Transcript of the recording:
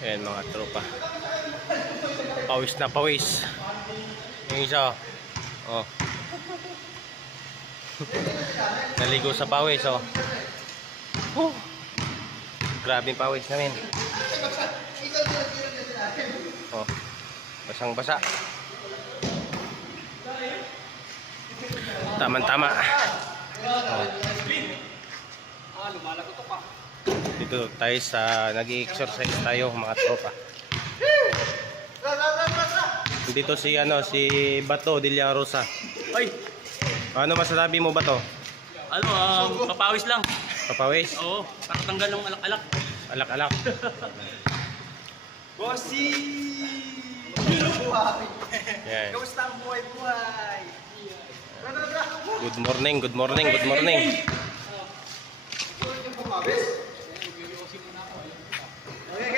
Ayan mga tropa. Pawis na pawis. Yung isa, oh. Naligo sa pawis, oh. Grabe yung pawis namin. Oh. Basang basa. Tama-tama. Oh. Dito tayo sa nag-i-exercise tayo mga tropa. Dito si Bato Dillarosa. Ay, Ano masasabi mo, Bato? papawis lang. Papawis? Oo, para tanggal ng alak-alak. Alak-alak. Bossy! Yan. Kamusta ang buhay-buhay? Good morning, good morning, good morning. Pumabis?